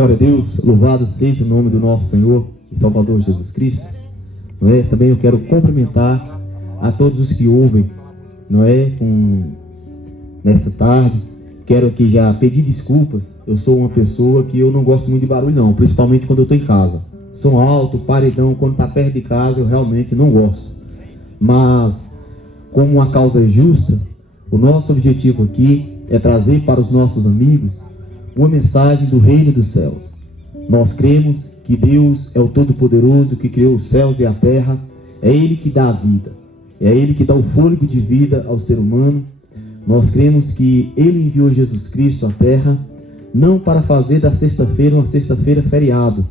Glória a Deus, louvado seja o nome do nosso Senhor e Salvador Jesus Cristo. Não é? Também eu quero cumprimentar a todos os que ouvem, não é? Nesta tarde, quero aqui já pedir desculpas. Eu sou uma pessoa que eu não gosto muito de barulho não, principalmente quando eu estou em casa. Som alto, paredão, quando está perto de casa eu realmente não gosto. Mas, como uma causa é justa, o nosso objetivo aqui é trazer para os nossos amigos uma mensagem do reino dos céus. Nós cremos que Deus é o Todo-Poderoso que criou os céus e a terra. É Ele que dá a vida, é Ele que dá o fôlego de vida ao ser humano. Nós cremos que Ele enviou Jesus Cristo à terra, não para fazer da sexta-feira uma sexta-feira feriado,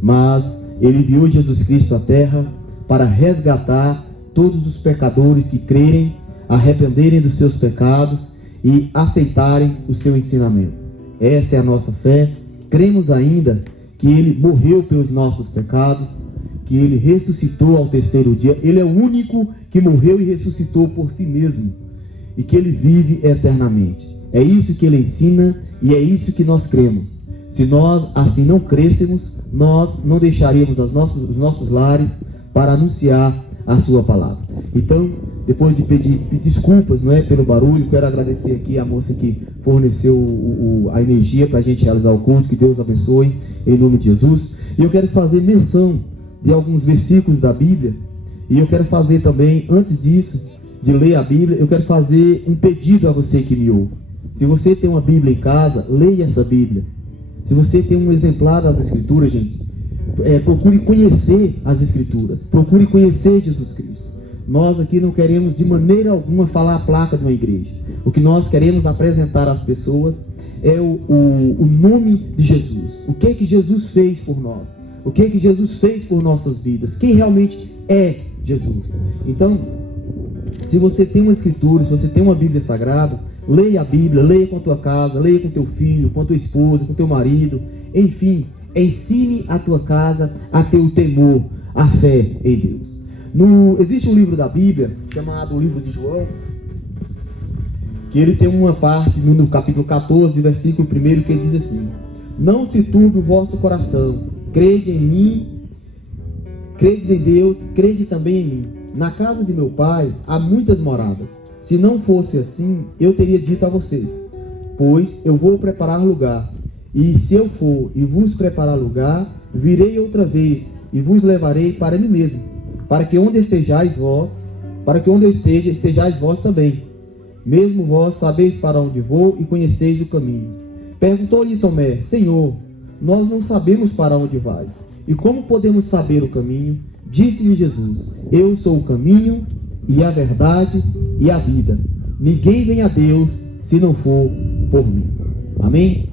mas Ele enviou Jesus Cristo à terra para resgatar todos os pecadores que crerem, arrependerem dos seus pecados e aceitarem o seu ensinamento. Essa é a nossa fé. Cremos ainda que Ele morreu pelos nossos pecados, que Ele ressuscitou ao terceiro dia. Ele é o único que morreu e ressuscitou por si mesmo, e que Ele vive eternamente. É isso que Ele ensina e é isso que nós cremos. Se nós assim não crêssemos, nós não deixaríamos os nossos lares para anunciar a sua palavra. Então, depois de pedir desculpas, não é, pelo barulho, quero agradecer aqui a moça que forneceu a energia para a gente realizar o culto. Que Deus abençoe, em nome de Jesus. E eu quero fazer menção de alguns versículos da Bíblia. E eu quero fazer também, antes disso, de ler a Bíblia, eu quero fazer um pedido a você que me ouve. Se você tem uma Bíblia em casa, leia essa Bíblia. Se você tem um exemplar das Escrituras, gente, procure conhecer as Escrituras, procure conhecer Jesus Cristo. Nós aqui não queremos de maneira alguma falar a placa de uma igreja. O que nós queremos apresentar às pessoas é o nome de Jesus. O que é que Jesus fez por nós? O que é que Jesus fez por nossas vidas? Quem realmente é Jesus? Então, se você tem uma Escritura, se você tem uma Bíblia Sagrada, leia a Bíblia, leia com a tua casa, leia com teu filho, com a tua esposa, com teu marido. Enfim, ensine a tua casa a ter o temor, a fé em Deus. Existe um livro da Bíblia, chamado o livro de João, que ele tem uma parte, no capítulo 14, versículo 1, que diz assim: não se turbe o vosso coração, crede em mim, crede em Deus, crede também em mim. Na casa de meu pai há muitas moradas. Se não fosse assim, eu teria dito a vocês, pois eu vou preparar lugar. E se eu for e vos preparar lugar, virei outra vez e vos levarei para mim mesmo, para que onde estejais vós, para que onde eu esteja, estejais vós também. Mesmo vós sabeis para onde vou e conheceis o caminho. Perguntou-lhe Tomé: Senhor, nós não sabemos para onde vais, e como podemos saber o caminho? Disse-lhe Jesus: eu sou o caminho e a verdade e a vida. Ninguém vem a Deus se não for por mim. Amém?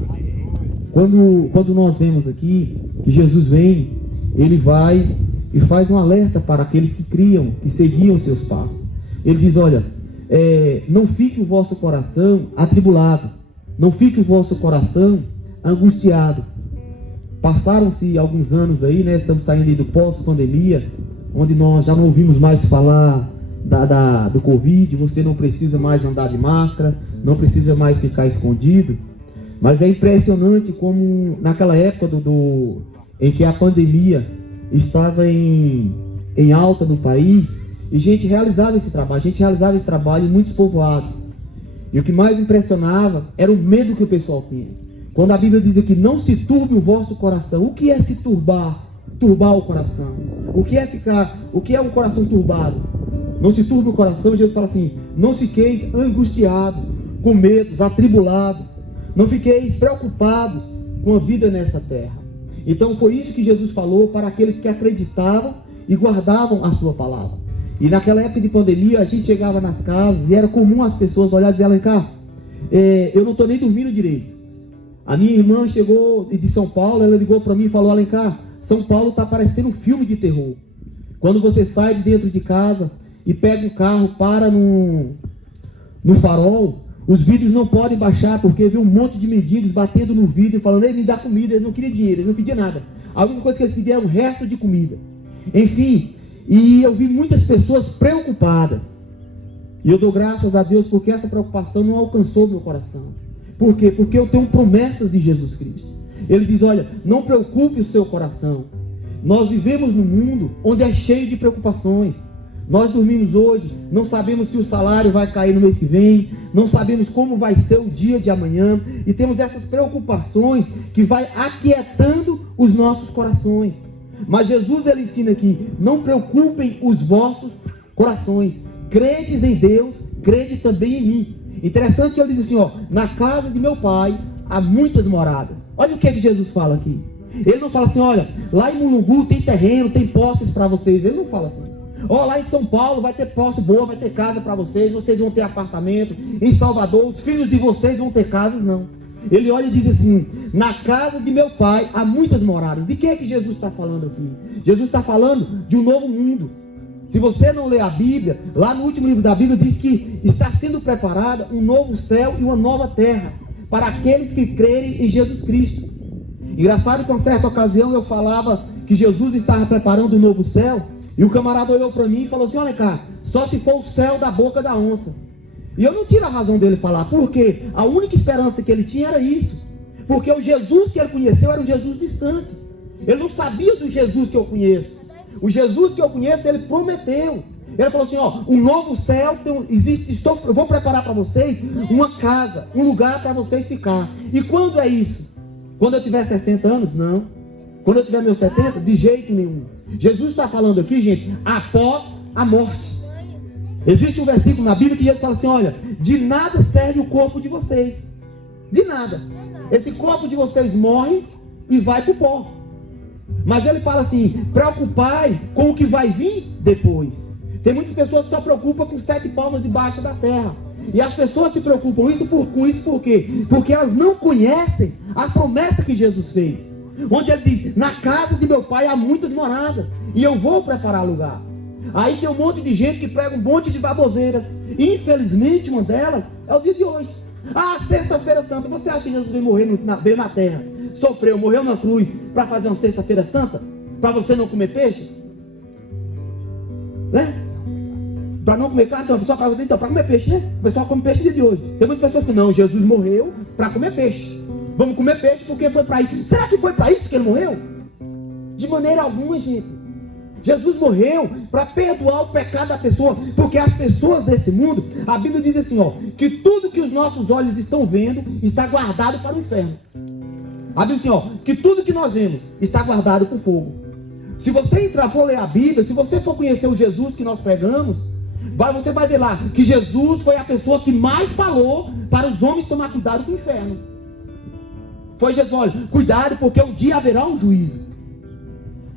Quando nós vemos aqui que Jesus vem, Ele vai e faz um alerta para aqueles que criam, que seguiam seus passos. Ele diz: olha, não fique o vosso coração atribulado, não fique o vosso coração angustiado. Passaram-se alguns anos aí, né? Estamos saindo aí do pós-pandemia, onde nós já não ouvimos mais falar do Covid. Você não precisa mais andar de máscara, não precisa mais ficar escondido. Mas é impressionante como naquela época em que a pandemia estava em alta no país, e a gente realizava esse trabalho em muitos povoados. E o que mais impressionava era o medo que o pessoal tinha. Quando a Bíblia diz aqui: não se turbe o vosso coração. O que é se turbar? Turbar o coração. O que é um coração turbado? Não se turbe o coração. Jesus fala assim: não fiqueis angustiados, com medos, atribulados. Não fiqueis preocupados com a vida nessa terra. Então foi isso que Jesus falou para aqueles que acreditavam e guardavam a sua palavra. E naquela época de pandemia, a gente chegava nas casas e era comum as pessoas olharem e dizer: Alencar, eu não estou nem dormindo direito. A minha irmã chegou de São Paulo, ela ligou para mim e falou: Alencar, São Paulo está parecendo um filme de terror. Quando você sai de dentro de casa e pega um carro, para no farol, os vidros não podem baixar, porque viu um monte de mendigos batendo no vidro e falando: ei, me dá comida. Eles não queriam dinheiro, eles não pediam nada. A única coisa que eles pediam era um resto de comida. Enfim, e eu vi muitas pessoas preocupadas. E eu dou graças a Deus porque essa preocupação não alcançou meu coração. Por quê? Porque eu tenho promessas de Jesus Cristo. Ele diz, olha, não preocupe o seu coração. Nós vivemos num mundo onde é cheio de preocupações. Nós dormimos hoje, não sabemos se o salário vai cair no mês que vem, não sabemos como vai ser o dia de amanhã, e temos essas preocupações que vai aquietando os nossos corações. Mas Jesus, ele ensina aqui, não preocupem os vossos corações, credes em Deus, crede também em mim. Interessante que ele diz assim, ó, na casa de meu pai há muitas moradas. Olha o que Jesus fala aqui. Ele não fala assim, olha, lá em Mulungu tem terreno, tem posses para vocês. Ele não fala assim. Ó, lá em São Paulo vai ter posse boa, vai ter casa para vocês vão ter apartamento. Em Salvador, os filhos de vocês vão ter casas, não. Ele olha e diz assim, na casa de meu pai há muitas moradas. De que é que Jesus está falando aqui? Jesus está falando de um novo mundo. Se você não lê a Bíblia, lá no último livro da Bíblia diz que está sendo preparada um novo céu e uma nova terra para aqueles que crerem em Jesus Cristo. Engraçado que em certa ocasião eu falava que Jesus estava preparando um novo céu, e o camarada olhou para mim e falou assim, olha cá, só se for o céu da boca da onça. E eu não tiro a razão dele falar, porque a única esperança que ele tinha era isso, porque o Jesus que ele conheceu era um Jesus distante. Ele não sabia do Jesus que eu conheço. O Jesus que eu conheço, ele prometeu. Ele falou assim, ó, um novo céu existe, eu vou preparar para vocês uma casa, um lugar para vocês ficar. E quando é isso? Quando eu tiver 60 anos? Não. Quando eu tiver meus 70? De jeito nenhum. Jesus está falando aqui, gente, após a morte. Existe um versículo na Bíblia que Jesus fala assim, olha, de nada serve o corpo de vocês. De nada. Esse corpo de vocês morre e vai para o pó. Mas ele fala assim, preocupai com o que vai vir depois. Tem muitas pessoas que só preocupam com 7 palmos debaixo da terra. E as pessoas se preocupam com isso por quê? Porque elas não conhecem a promessa que Jesus fez. Onde ele diz, na casa de meu pai há muitas moradas, e eu vou preparar lugar. Aí tem um monte de gente que prega um monte de baboseiras. Infelizmente uma delas é o dia de hoje. Ah, sexta-feira santa, você acha que Jesus veio morrer veio na terra, sofreu, morreu na cruz para fazer uma sexta-feira santa? Para você não comer peixe? Né? Para não comer carne, só para você, então, para comer peixe, né? O pessoal come peixe no dia de hoje. Tem muitas pessoas que não, Jesus morreu para comer peixe. Vamos comer peixe porque foi para isso. Será que foi para isso que ele morreu? De maneira alguma, gente. Jesus morreu para perdoar o pecado da pessoa, porque as pessoas desse mundo, a Bíblia diz assim, ó, que tudo que os nossos olhos estão vendo está guardado para o inferno. A Bíblia diz assim, ó, que tudo que nós vemos está guardado para o fogo. Se você entrar, for ler a Bíblia, se você for conhecer o Jesus que nós pregamos, você vai ver lá que Jesus foi a pessoa que mais falou para os homens tomar cuidado com o inferno. Foi Jesus, olha, cuidado porque um dia haverá um juízo.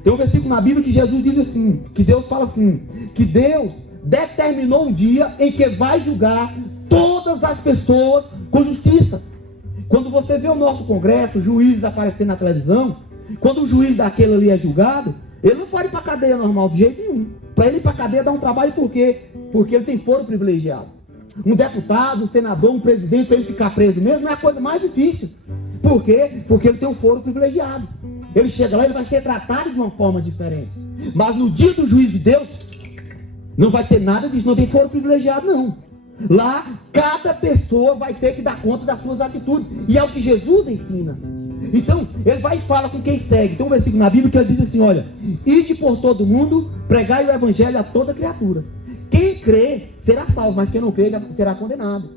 Tem um versículo na Bíblia que Jesus diz assim, que Deus fala assim, que Deus determinou um dia em que vai julgar todas as pessoas com justiça. Quando você vê o nosso congresso, juízes aparecendo na televisão, quando o juiz daquele ali é julgado, ele não pode ir para a cadeia normal de jeito nenhum. Para ele ir para a cadeia dá um trabalho, por quê? Porque ele tem foro privilegiado. Um deputado, um senador, um presidente, para ele ficar preso mesmo, é a coisa mais difícil. Por quê? Porque ele tem um foro privilegiado. Ele chega lá, ele vai ser tratado de uma forma diferente. Mas no dia do juízo de Deus, não vai ter nada disso, não tem foro privilegiado não. Lá, cada pessoa vai ter que dar conta das suas atitudes. E é o que Jesus ensina. Então, ele vai e fala com quem segue. Tem um versículo na Bíblia que ele diz assim, olha, ide por todo mundo, pregai o evangelho a toda criatura. Quem crê será salvo, mas quem não crê será condenado.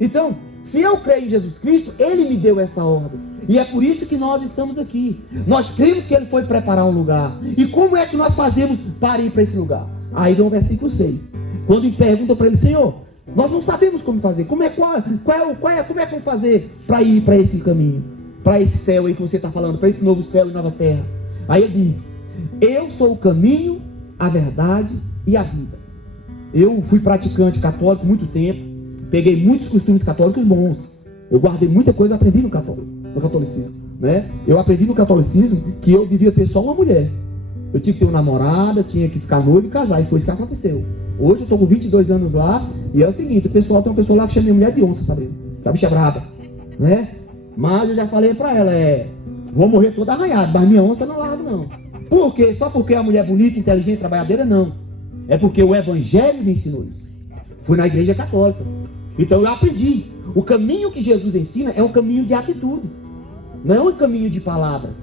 Então, se eu creio em Jesus Cristo, ele me deu essa ordem. E é por isso que nós estamos aqui. Nós cremos que ele foi preparar um lugar. E como é que nós fazemos para ir para esse lugar? Aí vem o versículo 6. Quando ele pergunta para ele, Senhor, nós não sabemos como fazer. Como é que vamos fazer para ir para esse caminho? Para esse céu aí que você está falando, para esse novo céu e nova terra. Aí ele diz, eu sou o caminho, a verdade e a vida. Eu fui praticante católico muito tempo, peguei muitos costumes católicos bons. Eu guardei muita coisa, aprendi no catolicismo, né? Eu aprendi no catolicismo que eu devia ter só uma mulher. Eu tinha que ter uma namorada, tinha que ficar noivo e casar, e foi isso que aconteceu. Hoje eu estou com 22 anos lá, e é o seguinte, o pessoal tem uma pessoa lá que chama minha mulher de onça, sabe? Que a bicha é brava, né? Mas eu já falei pra ela, vou morrer toda arranhada, mas minha onça não largo não. Por quê? Só porque a mulher é bonita, inteligente, trabalhadeira? Não. É porque o evangelho me ensinou isso. Fui na igreja católica. Então eu aprendi. O caminho que Jesus ensina é um caminho de atitudes. Não é um caminho de palavras,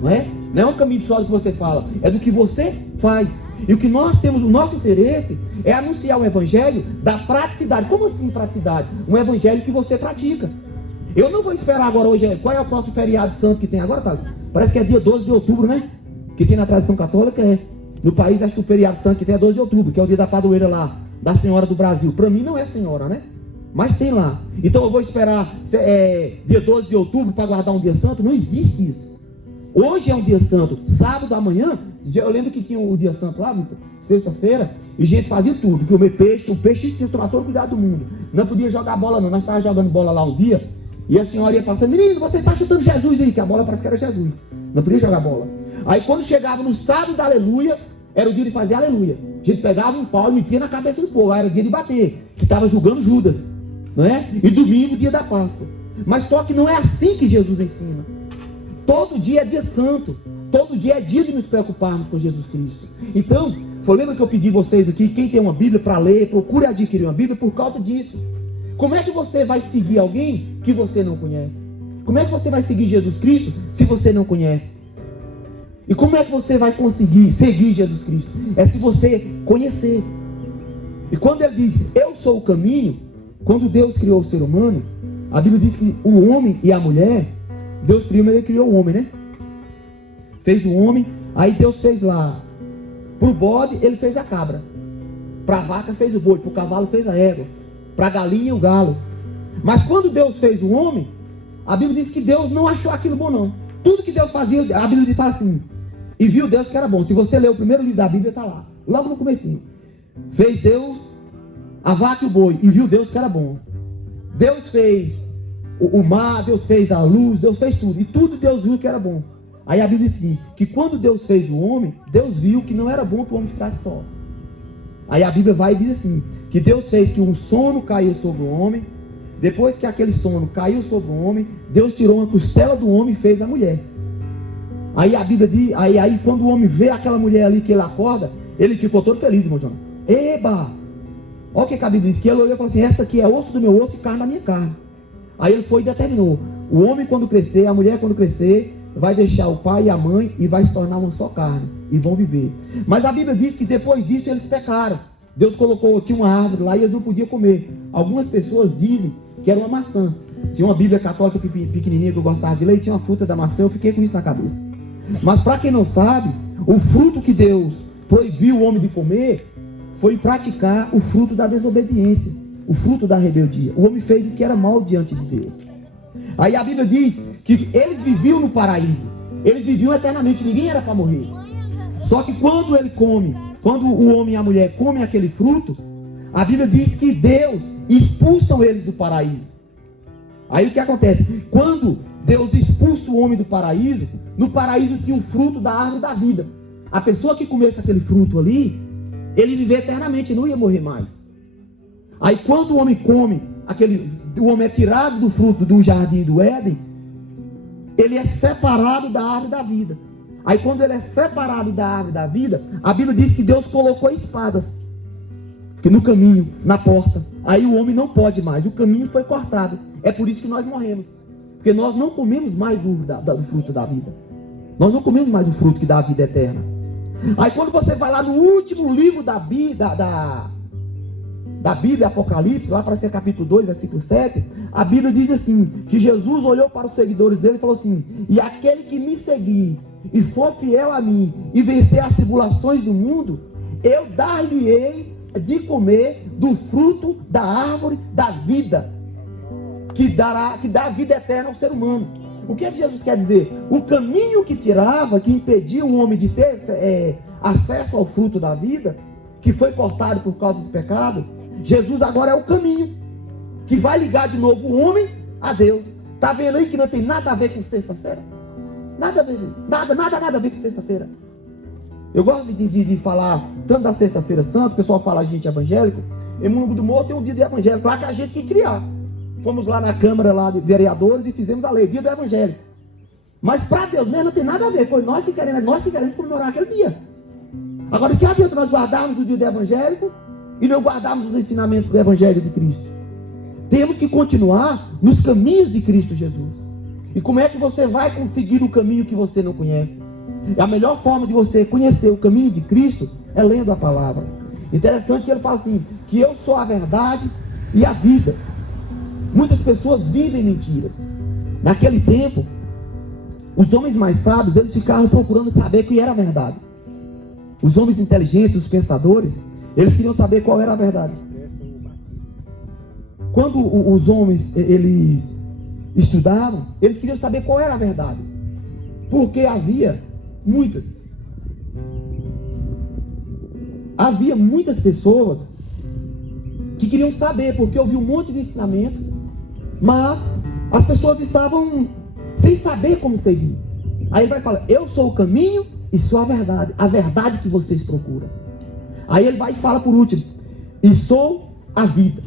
não é? Não é um caminho só do que você fala, é do que você faz. E o que nós temos, o nosso interesse é anunciar o evangelho da praticidade. Como assim praticidade? Um evangelho que você pratica. Eu não vou esperar agora hoje, qual é o próximo feriado santo que tem agora, Thales? Parece que é dia 12 de outubro, né? Que tem na tradição católica, no país acho que o feriado santo que tem é 12 de outubro, que é o dia da padroeira lá, da Senhora do Brasil. Para mim não é senhora, né? Mas tem lá. Então eu vou esperar dia 12 de outubro para guardar um dia santo? Não existe isso. Hoje é um dia santo, sábado amanhã, eu lembro que tinha o dia santo lá, sexta-feira, e a gente fazia tudo, que o peixe tinha que tomar todo o cuidado do mundo. Não podia jogar bola não, nós estávamos jogando bola lá um dia, e a senhora ia passando, menino, você está chutando Jesus aí, que a bola parece que era Jesus. Não podia jogar bola. Aí quando chegava no sábado da aleluia, era o dia de fazer aleluia. A gente pegava um pau e metia na cabeça do povo, aí era o dia de bater, que estava julgando Judas, não é? E domingo, dia da Páscoa. Mas só que não é assim que Jesus ensina. Todo dia é dia santo. Todo dia é dia de nos preocuparmos com Jesus Cristo. Então, lembra que eu pedi vocês aqui, quem tem uma Bíblia para ler, procure adquirir uma Bíblia por causa disso. Como é que você vai seguir alguém que você não conhece? Como é que você vai seguir Jesus Cristo se você não conhece? E como é que você vai conseguir seguir Jesus Cristo? É se você conhecer. E quando ele diz, eu sou o caminho, quando Deus criou o ser humano, a Bíblia diz que o homem e a mulher, Deus primeiro criou o homem, né? Fez o homem, aí Deus fez lá, para o bode ele fez a cabra, para a vaca fez o boi, para o cavalo fez a égua, para a galinha o galo. Mas quando Deus fez o homem, a Bíblia diz que Deus não achou aquilo bom não. Tudo que Deus fazia, a Bíblia fala assim, e viu Deus que era bom. Se você ler o primeiro livro da Bíblia, está lá, logo no comecinho. Fez Deus a vaca e o boi, e viu Deus que era bom. Deus fez o mar, Deus fez a luz, Deus fez tudo, e tudo Deus viu que era bom. Aí a Bíblia diz assim, que quando Deus fez o homem, Deus viu que não era bom que o homem ficasse só. Aí a Bíblia vai e diz assim, que Deus fez que um sono caiu sobre o homem, depois que aquele sono caiu sobre o homem, Deus tirou uma costela do homem e fez a mulher. Aí a Bíblia diz, aí quando o homem vê aquela mulher ali que ele acorda, ele ficou todo feliz, irmão João. Eba! Olha o que a Bíblia diz, que ele olhou e falou assim, essa aqui é osso do meu osso e carne da minha carne. Aí ele foi e determinou, o homem quando crescer, a mulher quando crescer, vai deixar o pai e a mãe e vai se tornar uma só carne e vão viver. Mas a Bíblia diz que depois disso eles pecaram. Deus colocou, tinha uma árvore lá e eles não podiam comer. Algumas pessoas dizem que era uma maçã. Tinha uma Bíblia católica pequenininha que eu gostava de ler e tinha uma fruta da maçã, eu fiquei com isso na cabeça. Mas para quem não sabe, o fruto que Deus proibiu o homem de comer foi praticar o fruto da desobediência, o fruto da rebeldia. O homem fez o que era mal diante de Deus. Aí a Bíblia diz que eles viviam no paraíso, eles viviam eternamente, ninguém era para morrer. Só que quando o homem e a mulher comem aquele fruto, a Bíblia diz que Deus expulsa eles do paraíso. Aí o que acontece? Quando Deus expulsa o homem do paraíso, no paraíso tinha o fruto da árvore da vida. A pessoa que comesse aquele fruto ali, ele vivia eternamente, não ia morrer mais. Aí quando o homem come, o homem é tirado do fruto do jardim do Éden, ele é separado da árvore da vida. Aí quando ele é separado da árvore da vida, a Bíblia diz que Deus colocou espadas no caminho, na porta. Aí o homem não pode mais, o caminho foi cortado. É por isso que nós morremos, porque nós não comemos mais do fruto da vida. Nós não comemos mais o fruto que dá a vida eterna. Aí quando você vai lá no último livro da Bíblia, Apocalipse, lá parece que é capítulo 2, versículo 7, a Bíblia diz assim, que Jesus olhou para os seguidores dele e falou assim, e aquele que me seguir e for fiel a mim e vencer as tribulações do mundo, eu dar-lhe-ei de comer do fruto da árvore da vida, que dá a vida eterna ao ser humano. O que Jesus quer dizer? O caminho que tirava, que impedia o homem de ter acesso ao fruto da vida, que foi cortado por causa do pecado, Jesus agora é o caminho que vai ligar de novo o homem a Deus. Está vendo aí que não tem nada a ver com sexta-feira? Nada a ver, nada a ver com sexta-feira. Eu gosto de falar tanto da sexta-feira santa, o pessoal fala a gente evangélico. Em Mungo do Morro tem um dia de evangélico lá que a gente que criar. Fomos lá na Câmara lá de Vereadores e fizemos a lei, dia do evangélico. Mas para Deus mesmo não tem nada a ver, foi nós que queremos comemorar aquele dia. Agora, que adianta nós guardarmos o dia do evangélico e não guardarmos os ensinamentos do Evangelho de Cristo? Temos que continuar nos caminhos de Cristo Jesus. E como é que você vai conseguir o caminho que você não conhece? A melhor forma de você conhecer o caminho de Cristo é lendo a palavra. Interessante que ele fala assim, que eu sou a verdade e a vida. Muitas pessoas vivem mentiras. Naquele tempo, os homens mais sábios, eles ficavam procurando saber o que era a verdade. Os homens inteligentes, os pensadores, eles queriam saber qual era a verdade. Quando os homens, eles estudavam, eles queriam saber qual era a verdade. Porque havia muitas pessoas que queriam saber, porque ouviam um monte de ensinamento, mas as pessoas estavam sem saber como seguir. Aí ele vai falar, eu sou o caminho e sou a verdade que vocês procuram. Aí ele vai e fala por último, e sou a vida.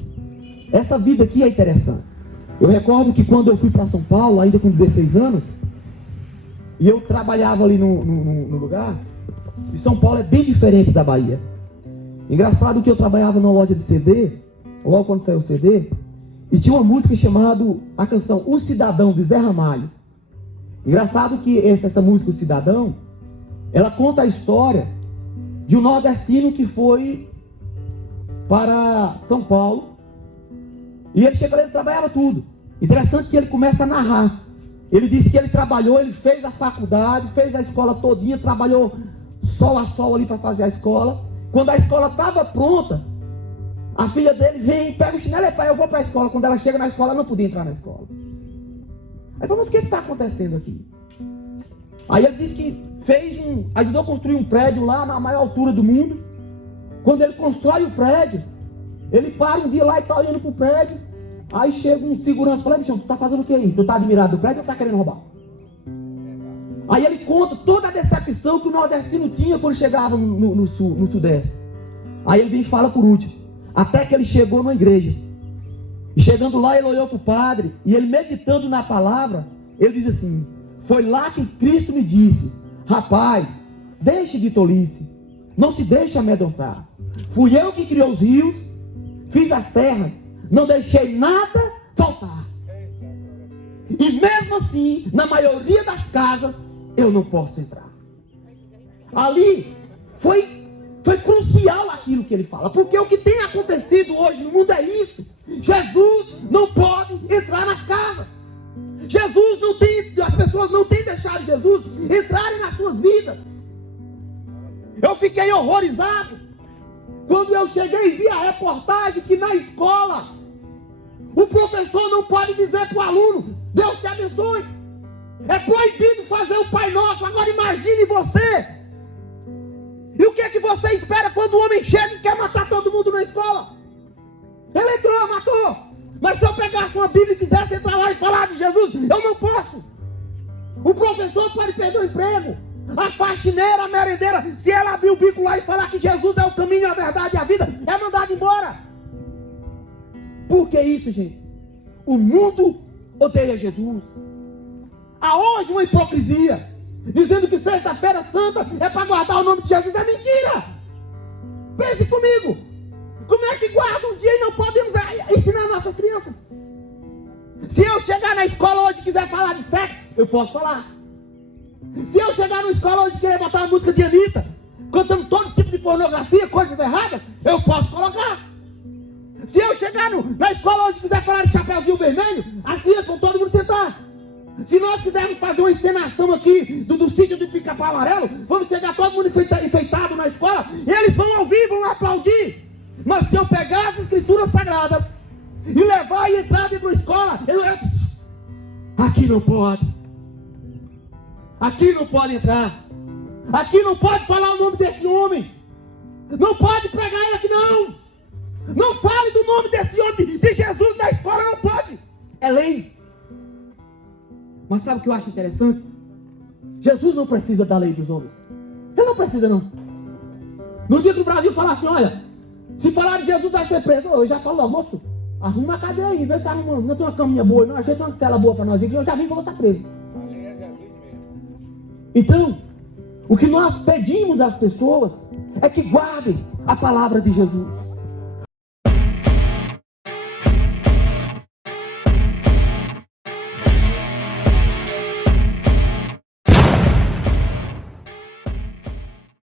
Essa vida aqui é interessante. Eu recordo que quando eu fui para São Paulo, ainda com 16 anos, e eu trabalhava ali no lugar, e São Paulo é bem diferente da Bahia. Engraçado que eu trabalhava numa loja de CD, logo quando saiu o CD, e tinha uma música chamada, a canção O Cidadão, de Zé Ramalho. Engraçado que essa música, O Cidadão, ela conta a história de um nordestino que foi para São Paulo, e ele chegou lá, ele trabalhava tudo. Interessante que ele começa a narrar. Ele disse que ele trabalhou, ele fez a faculdade, fez a escola todinha, trabalhou sol a sol ali para fazer a escola. Quando a escola estava pronta, a filha dele vem, pega o chinelo e pai, eu vou para a escola. Quando ela chega na escola, ela não podia entrar na escola. Aí falou, mas o que está acontecendo aqui? Aí ele disse que ajudou a construir um prédio lá na maior altura do mundo. Quando ele constrói o prédio, ele para um dia lá e está olhando para o prédio. Aí chega um segurança e fala, bichão, tu está fazendo o que aí? Tu está admirado do prédio ou está querendo roubar? Aí ele conta toda a decepção que o nordestino tinha quando chegava no sudeste. Aí ele vem e fala por último, até que ele chegou numa igreja. E chegando lá, ele olhou para o padre, e ele meditando na palavra, ele diz assim, foi lá que Cristo me disse, rapaz, deixe de tolice, não se deixe amedrontar. Fui eu que criei os rios, fiz as serras, não deixei nada faltar. E mesmo assim, na maioria das casas, eu não posso entrar. Ali foi crucial aquilo que ele fala, porque o que tem acontecido hoje no mundo é isso. Jesus não pode entrar nas casas. As pessoas não têm deixado Jesus entrarem nas suas vidas. Eu fiquei horrorizado quando eu cheguei e vi a reportagem que na escola o professor não pode dizer para o aluno, Deus te abençoe. É proibido fazer o Pai Nosso. Agora imagine você. E o que é que você espera quando o homem chega e quer matar todo mundo na escola? Ele entrou, matou. Mas se eu pegasse uma Bíblia e quisesse entrar lá e falar de Jesus, eu não posso. O professor pode perder o emprego. A faxineira, a merendeira, se ela abrir o bico lá e falar que Jesus é o caminho, a verdade e a vida, é mandada embora. Por que isso, gente? O mundo odeia Jesus. Há hoje uma hipocrisia, dizendo que sexta-feira santa é para guardar o nome de Jesus. É mentira. Pense comigo. Como é que guarda um dia e não podemos ensinar nossas crianças? Se eu chegar na escola hoje e quiser falar de sexo, eu posso falar. Se eu chegar na escola hoje e querer botar uma música de Anitta, cantando todo tipo de pornografia, coisas erradas, eu posso colocar. Se eu chegar na escola hoje e quiser falar de Chapeuzinho Vermelho, as crianças vão todo mundo sentar. Se nós quisermos fazer uma encenação aqui do sítio do Pica-Pau Amarelo, vamos chegar todo mundo enfeitado na escola, e eles vão ouvir, vão aplaudir. Mas se eu pegar as escrituras sagradas e levar e entrar dentro da escola, aqui não pode. Aqui não pode entrar. Aqui não pode falar o nome desse homem. Não pode pregar ele aqui não. Não fale do nome desse homem, de Jesus na escola, não pode. É lei. Mas sabe o que eu acho interessante? Jesus não precisa da lei dos homens. Ele não precisa não. No dia que o Brasil falar assim, olha, se falar de Jesus vai ser preso, eu já falo, moço, arruma a cadeia aí, vê se arruma, não tem uma caminha boa, não ajeita uma cela boa para nós, eu já vim para você estar preso. Então, o que nós pedimos às pessoas é que guardem a palavra de Jesus.